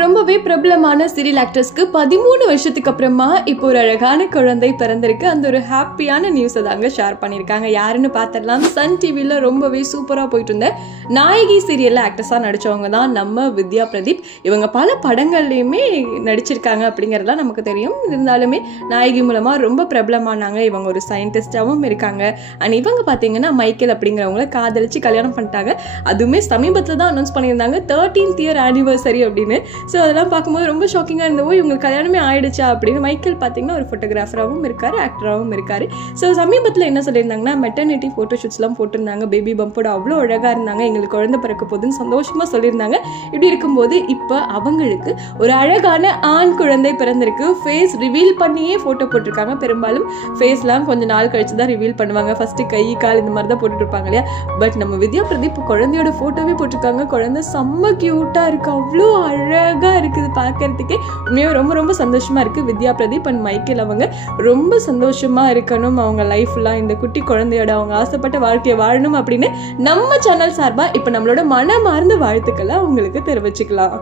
ரொம்பவே பிரபலமான சீரியல் ஆக்ட்ரஸ்க்கு 13 வருஷத்துக்கு அப்புறமா இப்போ ஒரு அழகான குழந்தை பிறந்திருக்கு. அந்த ஒரு ஹாப்பியான நியூஸை தாங்க ஷேர் பண்ணியிருக்காங்க. யாருன்னு பார்த்துடலாம். சன் டிவியில் ரொம்பவே சூப்பராக போயிட்டு இருந்த நாயகி சீரியலில் ஆக்ட்ரஸாக நடித்தவங்க தான் நம்ம வித்யா பிரதீப். இவங்க பல படங்கள்லையுமே நடிச்சிருக்காங்க அப்படிங்கிறதுலாம் நமக்கு தெரியும். இருந்தாலுமே நாயகி மூலமாக ரொம்ப பிரபலமானாங்க. இவங்க ஒரு சயின்டிஸ்டாகவும் இருக்காங்க. அண்ட் இவங்க பார்த்தீங்கன்னா மைக்கேல் அப்படிங்கிறவங்கள காதலிச்சு கல்யாணம் பண்ணிட்டாங்க. அதுவுமே சமீபத்தில் தான் அனௌன்ஸ் பண்ணியிருந்தாங்க 13th year anniversary அப்படின்னு. ஸோ அதெல்லாம் பார்க்கும்போது ரொம்ப ஷாக்கிங்காக இருந்தவோ இவங்களுக்கு கல்யாணமே ஆயிடுச்சா அப்படின்னு. மைக்கேல் பார்த்தீங்கன்னா ஒரு ஃபோட்டோகிராஃபராகவும் இருக்காரு, ஆக்டராகவும் இருக்காரு. ஸோ சமீபத்தில் என்ன சொல்லியிருந்தாங்கன்னா மெட்டர்னிட்டி ஃபோட்டோ ஷூட்ஸ்லாம் போட்டிருந்தாங்க. பேபி பம்போட அவ்வளோ அழகாக இருந்தாங்க. எங்களுக்கு குழந்தை பிறக்க போதுன்னு சந்தோஷமாக சொல்லியிருந்தாங்க. இப்படி இருக்கும்போது இப்போ அவங்களுக்கு ஒரு அழகான ஆண் குழந்தை பிறந்திருக்கு. ஃபேஸ் ரிவீல் பண்ணியே ஃபோட்டோ போட்டிருக்காங்க. பெரும்பாலும் ஃபேஸ்லாம் கொஞ்சம் நாள் கழிச்சு தான் ரிவீல் பண்ணுவாங்க. ஃபர்ஸ்ட் கை கால் இந்த மாதிரி தான் போட்டுட்டு இருப்பாங்க இல்லையா. பட் நம்ம வித்யா பிரதீப் குழந்தையோட ஃபோட்டோவே போட்டிருக்காங்க. குழந்தை செம்ம கியூட்டாக இருக்குது, அவ்வளோ அழகாக இருக்குது பார்க்கறதுக்கே. உண்மையாக ரொம்ப ரொம்ப சந்தோஷமாக இருக்குது. வித்யா பிரதீப் அண்ட் மைக்கேல் அவங்க ரொம்ப சந்தோஷமாக இருக்கணும். அவங்க லைஃப்லாம் இந்த குட்டி குழந்தையோட அவங்க ஆசைப்பட்ட வாழ்க்கையை வாழணும் அப்படின்னு நம்ம சேனல் சார்பாக இப்போ நம்மளோட மனமார்ந்த வாழ்த்துக்களை அவங்களுக்கு தெரிவிச்சுக்கலாம்.